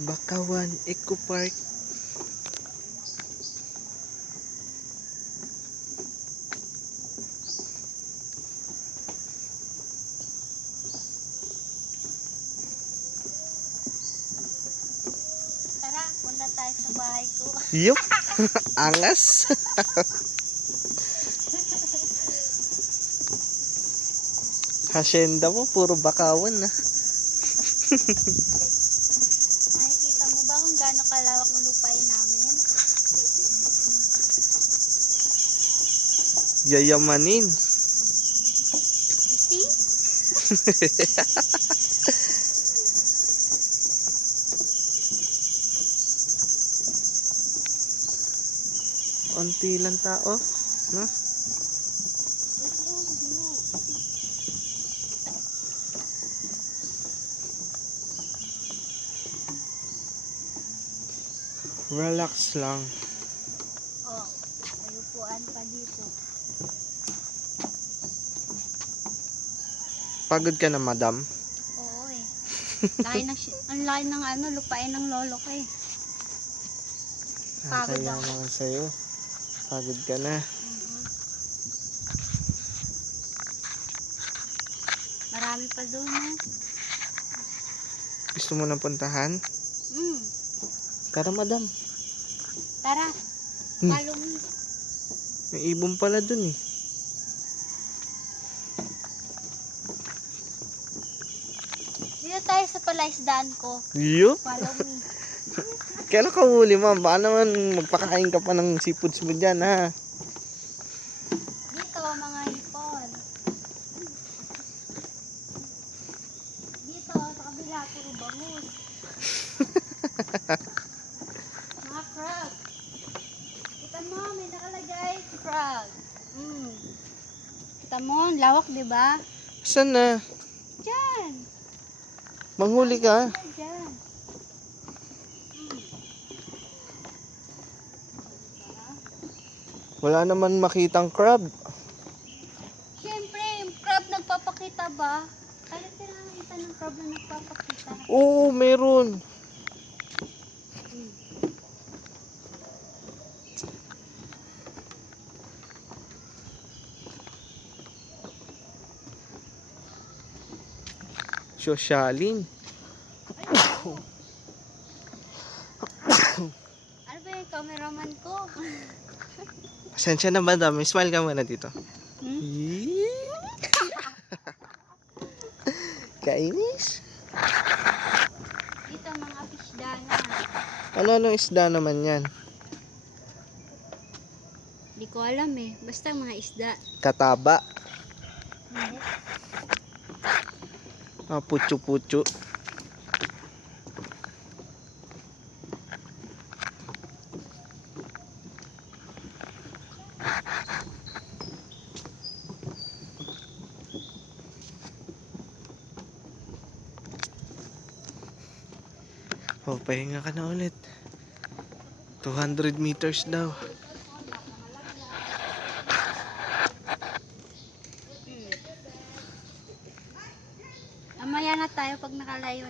Bakawan Eco Park. Tara, punta tayo sa bahay ko. Yup. Angas. Hacienda mo, puro bakawan na. Nakikita mo ba kung gaano kalawak ng lupain namin? Yayamanin. You see? Unti lang tao, no? Relax lang. Oh, may upuan pa dito. Pagod ka na, madam? Oo eh. Ang laki ng lupain ng lolo ko eh. Pagod Kaya ako. naman sa'yo. Pagod ka na. Marami pa doon eh. Gusto mo nang puntahan? Tara, madam. Tara, follow me. May ibon pala dun eh. Dito tayo sa palaisdaan ko. Yup. Follow me. Kailan ka huli, ma'am? Baka naman magpakain ka pa ng seafoods mo dyan, ha? Dito, mga hipon. Dito, sa kabila, puro bangus. Mga crab. Kita mo, may nakalagay crab. Kita mo, lawak, di ba? Saan na? Diyan. Manghuli ka? Diyan. Wala naman makitang crab. Siyempre, yung crab nagpapakita ba? Kaya nakita ng crab na nagpapakita. Oo, meron. Sosyalin. Ano ba yung cameraman ko? Pasensya na, madam. Smile ka muna dito. Hmm? Kainis. Dito mga fishdana. Ano-anong isda naman yan? Di ko alam eh. Basta mga isda. Kataba. Hindi. Putyo-putyo. Pahinga ka na ulit. 200 meters daw. Mamaya na tayo pag nakalayo